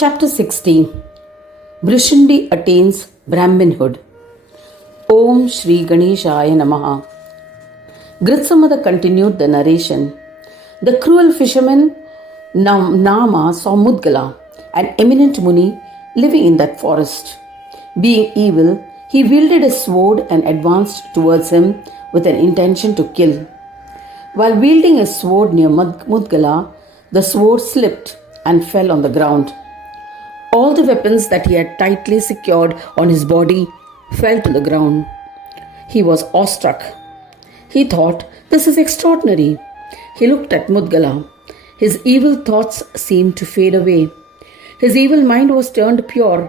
Chapter 60. Vrishundi attains Brahminhood. Om Shri Ganeshaya Namaha. Gritsamada continued the narration. The cruel fisherman Nama saw Mudgala, an eminent Muni living in that forest. Being evil, he wielded a sword and advanced towards him with an intention to kill. While wielding a sword near Mudgala, the sword slipped and fell on the ground. All the weapons that he had tightly secured on his body fell to the ground. He was awestruck. He thought, "This is extraordinary." He looked at Mudgala. His evil thoughts seemed to fade away. His evil mind was turned pure.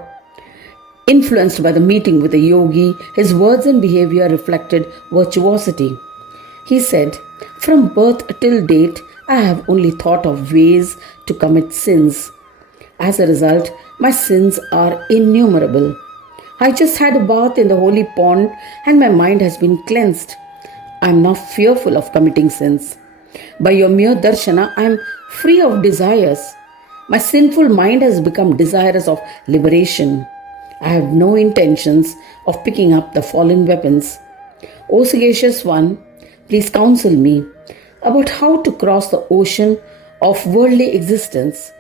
Influenced by the meeting with the yogi, his words and behavior reflected virtuosity. He said, "From birth till date, I have only thought of ways to commit sins. As a result, my sins are innumerable. I just had a bath in the holy pond and my mind has been cleansed. I am now fearful of committing sins. By your mere darshana, I am free of desires. My sinful mind has become desirous of liberation. I have no intentions of picking up the fallen weapons. O sagacious one, please counsel me about how to cross the ocean of worldly existence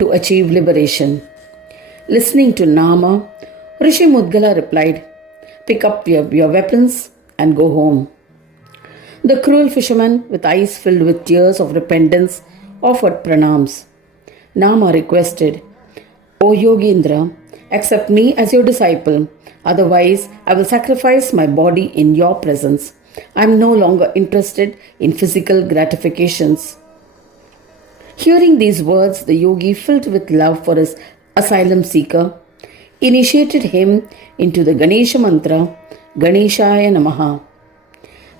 to achieve liberation." Listening to Nama, Rishi Mudgala replied, "Pick up your weapons and go home." The cruel fisherman, with eyes filled with tears of repentance, offered pranams. Nama requested, "O Yogindra, accept me as your disciple, otherwise I will sacrifice my body in your presence. I am no longer interested in physical gratifications." Hearing these words, the yogi, filled with love for his asylum seeker, initiated him into the Ganesha mantra, Ganeshaya Namaha.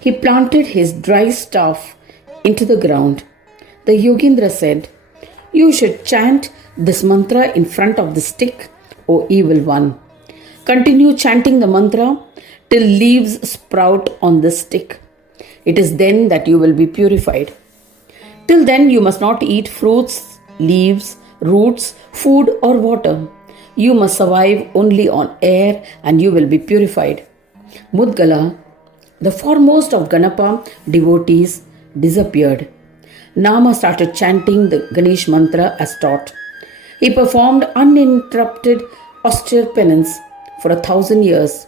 He planted his dry staff into the ground. The Yogindra said, "You should chant this mantra in front of the stick, O evil one. Continue chanting the mantra till leaves sprout on the stick. It is then that you will be purified. Till then, you must not eat fruits, leaves, roots, food, or water. You must survive only on air and you will be purified." Mudgala, the foremost of Ganapa devotees, disappeared. Nama started chanting the Ganesh mantra as taught. He performed uninterrupted austere penance for 1,000 years.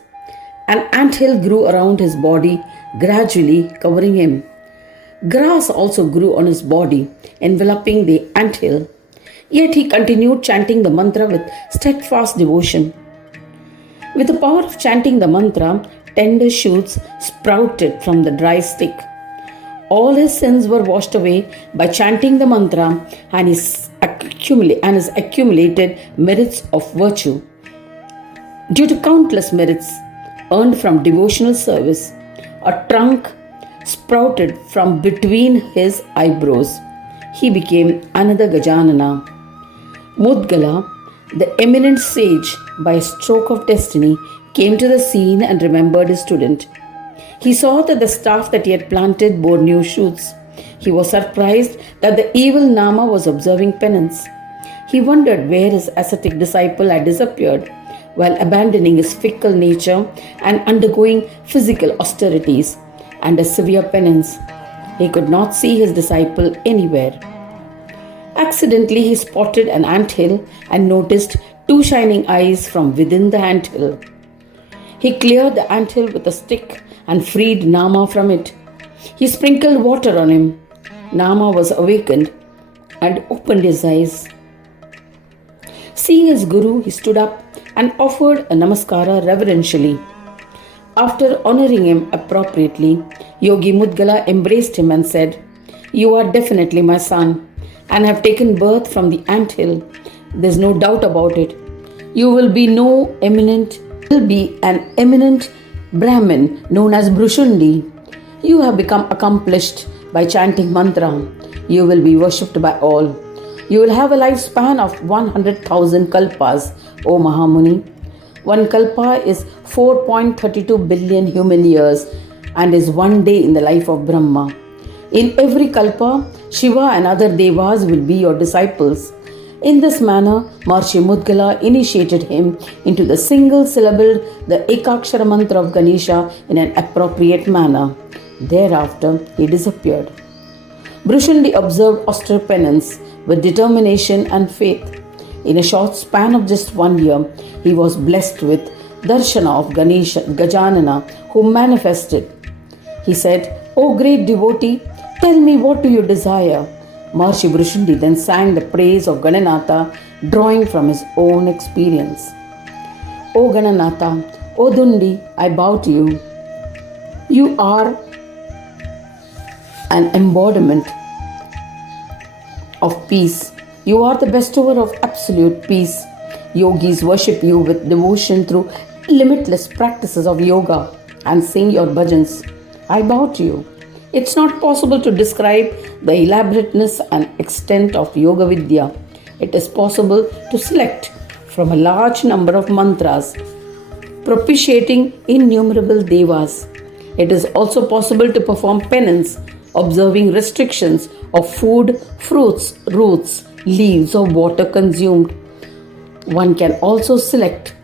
An anthill grew around his body, gradually covering him. Grass also grew on his body, enveloping the anthill. Yet he continued chanting the mantra with steadfast devotion. With the power of chanting the mantra, tender shoots sprouted from the dry stick. All his sins were washed away by chanting the mantra and his accumulated merits of virtue. Due to countless merits earned from devotional service, a trunk sprouted from between his eyebrows. He became another Gajanana. Mudgala, the eminent sage, by a stroke of destiny, came to the scene and remembered his student. He saw that the staff that he had planted bore new shoots. He was surprised that the evil Nama was observing penance. He wondered where his ascetic disciple had disappeared while abandoning his fickle nature and undergoing physical austerities and a severe penance. He could not see his disciple anywhere. Accidentally, he spotted an anthill and noticed two shining eyes from within the anthill. He cleared the anthill with a stick and freed Nama from it. He sprinkled water on him. Nama was awakened and opened his eyes. Seeing his guru, he stood up and offered a namaskara reverentially. After honoring him appropriately, Yogi Mudgala embraced him and said, "You are definitely my son and have taken birth from the anthill. There's no doubt about it. You will be an eminent Brahmin known as Brushund. You have become accomplished by chanting mantra. You will be worshipped by all. You will have a lifespan of 100,000 kalpas, O Mahamuni. One kalpa is 4.32 billion human years and is one day in the life of Brahma. In every kalpa, Shiva and other devas will be your disciples. In this manner, Maharishi Mudgala initiated him into the single-syllabled, the Ekakshara mantra of Ganesha in an appropriate manner. Thereafter, he disappeared. Brushundi observed austere penance with determination and faith. In a short span of just 1 year, he was blessed with darshana of Ganesha, Gajanana, who manifested. He said, "O great devotee, tell me, what do you desire?" Maharishi Vrishundi then sang the praise of Gananatha, drawing from his own experience. "O Gananatha, O Dundi, I bow to you. You are an embodiment of peace. You are the bestower of absolute peace. Yogis worship you with devotion through limitless practices of yoga and sing your bhajans. I bow to you. It's not possible to describe the elaborateness and extent of Yoga Vidya. It is possible to select from a large number of mantras, propitiating innumerable devas. It is also possible to perform penance, observing restrictions of food, fruits, roots, leaves, or water consumed. One can also select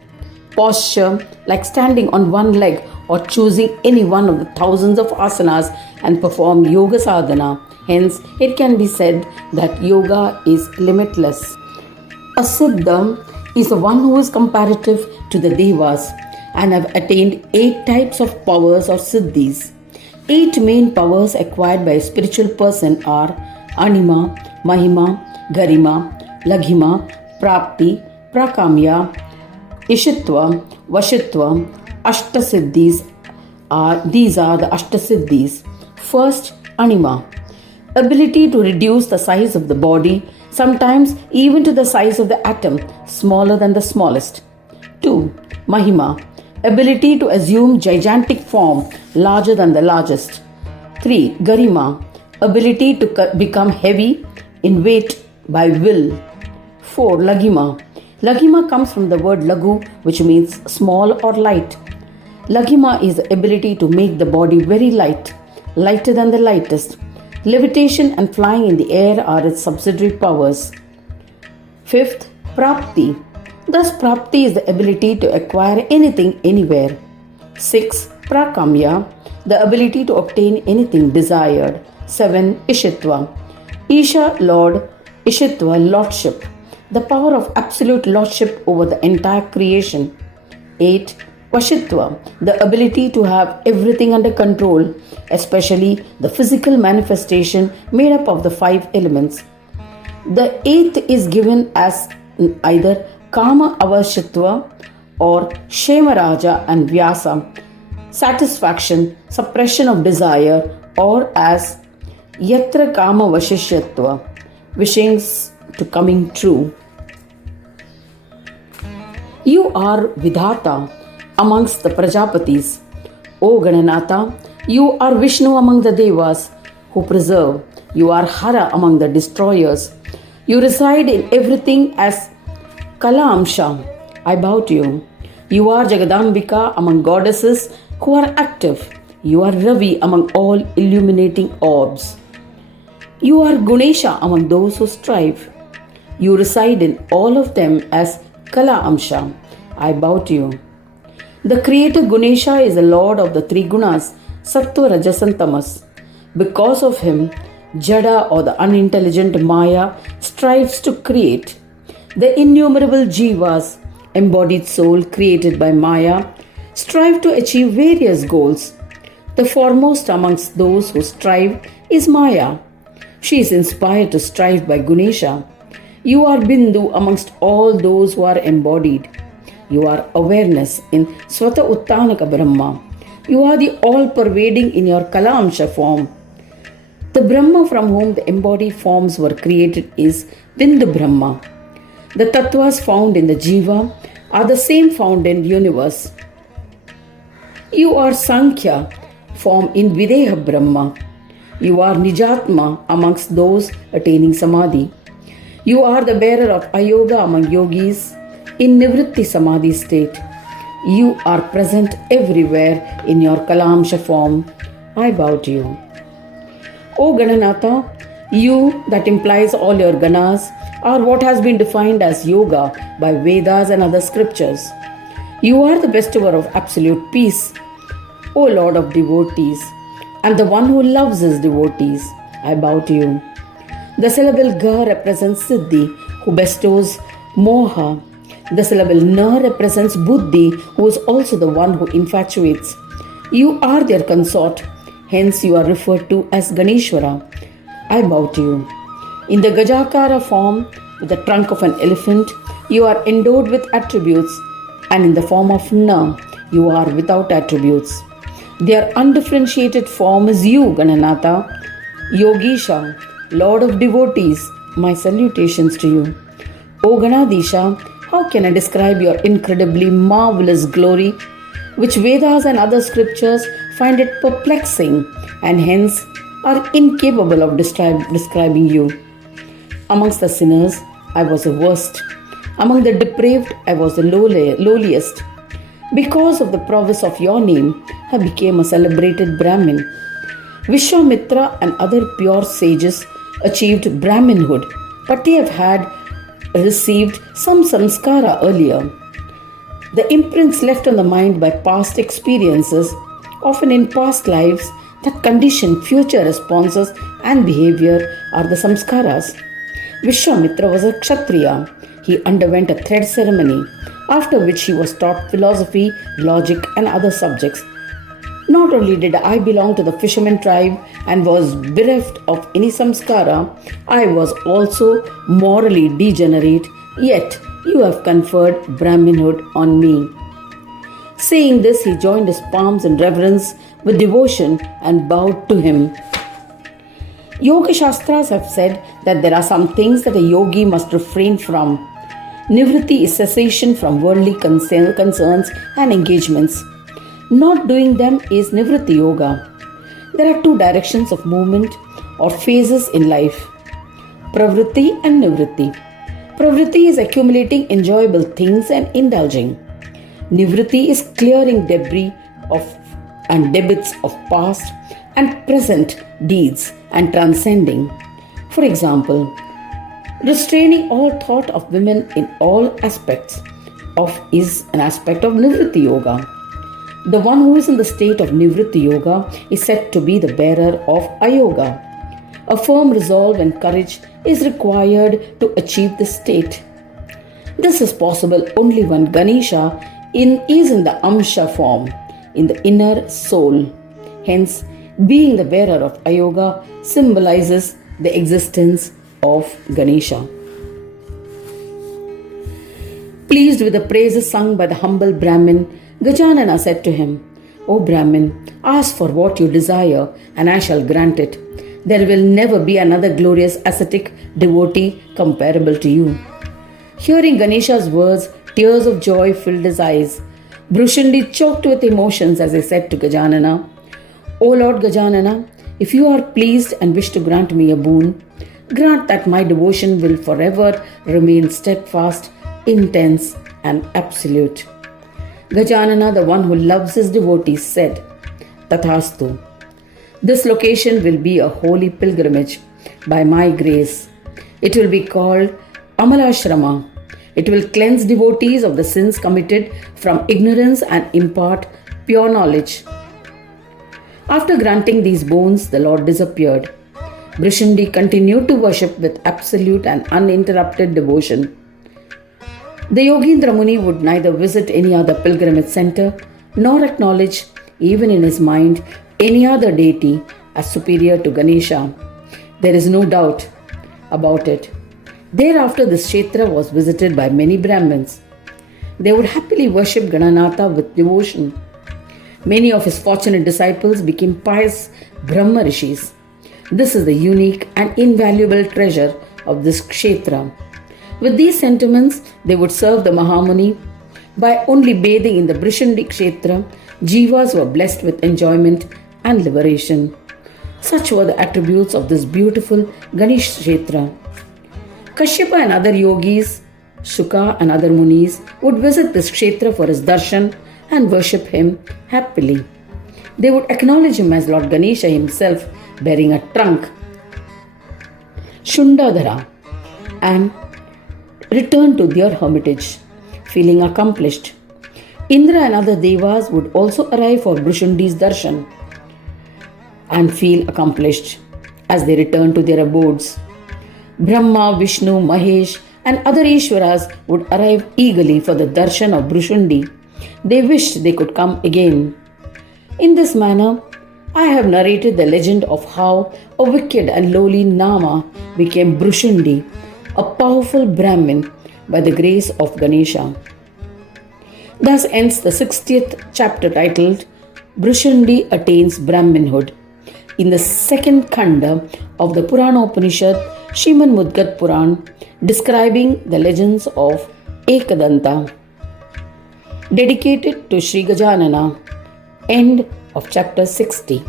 posture like standing on one leg or choosing any one of the thousands of asanas and perform yoga sadhana. Hence, it can be said that yoga is limitless. A Siddha is the one who is comparative to the devas and have attained 8 types of powers or Siddhis. 8 main powers acquired by a spiritual person are Anima, Mahima, Garima, Laghima, Prapti, Prakamya, Ishitva, Vashitva, Ashtasiddhis. These are the Ashtasiddhis. First, Anima, ability to reduce the size of the body, sometimes even to the size of the atom, smaller than the smallest. 2. Mahima, ability to assume gigantic form, larger than the largest. 3. Garima, ability to become heavy in weight by will. 4. Laghima. Laghima comes from the word laghu, which means small or light. Laghima is the ability to make the body very light, lighter than the lightest. Levitation and flying in the air are its subsidiary powers. 5th, Prapti. Thus, Prapti is the ability to acquire anything anywhere. 6. Prakamya, the ability to obtain anything desired. 7. Ishitva. Isha, Lord, Ishitva, Lordship, the power of absolute lordship over the entire creation. 8. Vashitva, the ability to have everything under control, especially the physical manifestation made up of the 5 elements. The 8th is given as either Kama Avashitva or Shemaraja and Vyasa, satisfaction, suppression of desire, or as Yatra Kama Vashishyatva, wishings to coming true. You are Vidhata amongst the Prajapatis. O Gananatha, you are Vishnu among the Devas who preserve. You are Hara among the destroyers. You reside in everything as Kala Amsha. I bow to you. You are Jagadambika among goddesses who are active. You are Ravi among all illuminating orbs. You are Ganesha among those who strive. You reside in all of them as Kala Amsha. I bow to you. The creator Ganesha is the lord of the 3 gunas, Sattva, Rajas and Tamas. Because of him, Jada or the unintelligent Maya strives to create. The innumerable Jivas, embodied soul created by Maya, strive to achieve various goals. The foremost amongst those who strive is Maya. She is inspired to strive by Ganesha. You are Bindu amongst all those who are embodied. You are awareness in Swata Uttanaka Brahma. You are the all-pervading in your Kalamsha form. The Brahma from whom the embodied forms were created is Bindu Brahma. The Tattvas found in the Jiva are the same found in the universe. You are Sankhya, form in Videha Brahma. You are Nijatma amongst those attaining Samadhi. You are the bearer of Ayoga among yogis in Nivritti Samadhi state. You are present everywhere in your Kalamsha form. I bow to you. O Gananatha, You, that implies all your ganas, are what has been defined as yoga by Vedas and other scriptures. You are the bestower of absolute peace, O Lord of devotees, and the one who loves his devotees. I bow to you. The syllable ga represents Siddhi, who bestows moha. The syllable na represents buddhi, who is also the one who infatuates. You are their consort, hence you are referred to as Ganeshwara. I bow to you. In the Gajakara form, with the trunk of an elephant, you are endowed with attributes, and in the form of Na, you are without attributes. Their undifferentiated form is you, Gananatha, Yogisha, Lord of devotees. My salutations to you. O Ganadisha, how can I describe your incredibly marvelous glory, which Vedas and other scriptures find it perplexing and hence are incapable of describing you. Amongst the sinners, I was the worst. Among the depraved, I was the lowliest. Because of the prowess of your name, I became a celebrated Brahmin. Vishwamitra and other pure sages achieved Brahminhood, but they had received some samskara earlier. The imprints left on the mind by past experiences, often in past lives, that condition future responses and behavior are the samskaras. Vishwamitra was a Kshatriya. He underwent a thread ceremony, after which he was taught philosophy, logic, and other subjects. Not only did I belong to the fisherman tribe and was bereft of any samskara, I was also morally degenerate, yet you have conferred Brahminhood on me. Saying this, he joined his palms in reverence with devotion and bowed to him. Yoga Shastras have said that there are some things that a yogi must refrain from. Nivritti is cessation from worldly concerns and engagements. Not doing them is Nivritti Yoga. There are two directions of movement or phases in life: Pravritti and Nivritti. Pravritti is accumulating enjoyable things and indulging. Nivritti is clearing debris and debits of past and present deeds and transcending. For example, restraining all thought of women in all aspects is an aspect of Nivritti Yoga. The one who is in the state of Nivritti Yoga is said to be the bearer of Ayoga. A firm resolve and courage is required to achieve this state. This is possible only when Ganesha is in the Amsha form, in the inner soul. Hence, being the bearer of Ayoga symbolizes the existence of Ganesha. Pleased with the praises sung by the humble Brahmin, Gajanana said to him, O Brahmin, ask for what you desire and I shall grant it. There will never be another glorious ascetic devotee comparable to you. Hearing Ganesha's words, tears of joy filled his eyes. Brushundi choked with emotions as he said to Gajanana, O Lord Gajanana, if you are pleased and wish to grant me a boon, grant that my devotion will forever remain steadfast, intense, and absolute. Gajanana, the one who loves his devotees, said, Tathastu. This location will be a holy pilgrimage by my grace. It will be called Amalashrama. It will cleanse devotees of the sins committed from ignorance and impart pure knowledge. After granting these boons, the Lord disappeared. Vrishundi continued to worship with absolute and uninterrupted devotion. The Yogindra Muni would neither visit any other pilgrimage center nor acknowledge, even in his mind, any other deity as superior to Ganesha. There is no doubt about it. Thereafter, this kshetra was visited by many Brahmins. They would happily worship Gananatha with devotion. Many of his fortunate disciples became pious Brahma Rishis. This is the unique and invaluable treasure of this kshetra. With these sentiments, they would serve the Mahamuni. By only bathing in the Vrishundi kshetra, jivas were blessed with enjoyment and liberation. Such were the attributes of this beautiful Ganesh kshetra. Kashyapa and other yogis, Shuka and other munis would visit this kshetra for his darshan and worship him happily. They would acknowledge him as Lord Ganesha himself bearing a trunk. Shundadhara and returned to their hermitage, feeling accomplished. Indra and other devas would also arrive for Brushundi's darshan and feel accomplished as they returned to their abodes. Brahma, Vishnu, Mahesh, and other Ishwaras would arrive eagerly for the darshan of Brushundi. They wished they could come again. In this manner, I have narrated the legend of how a wicked and lowly Nama became Brushundi, a powerful Brahmin by the grace of Ganesha. Thus ends the 60th chapter titled Brushundi Attains Brahminhood in the second Khanda of the Purana Upanishad Srimad Mudgal Puran, describing the legends of Ekadanta. Dedicated to Sri Gajanana. End of chapter 60.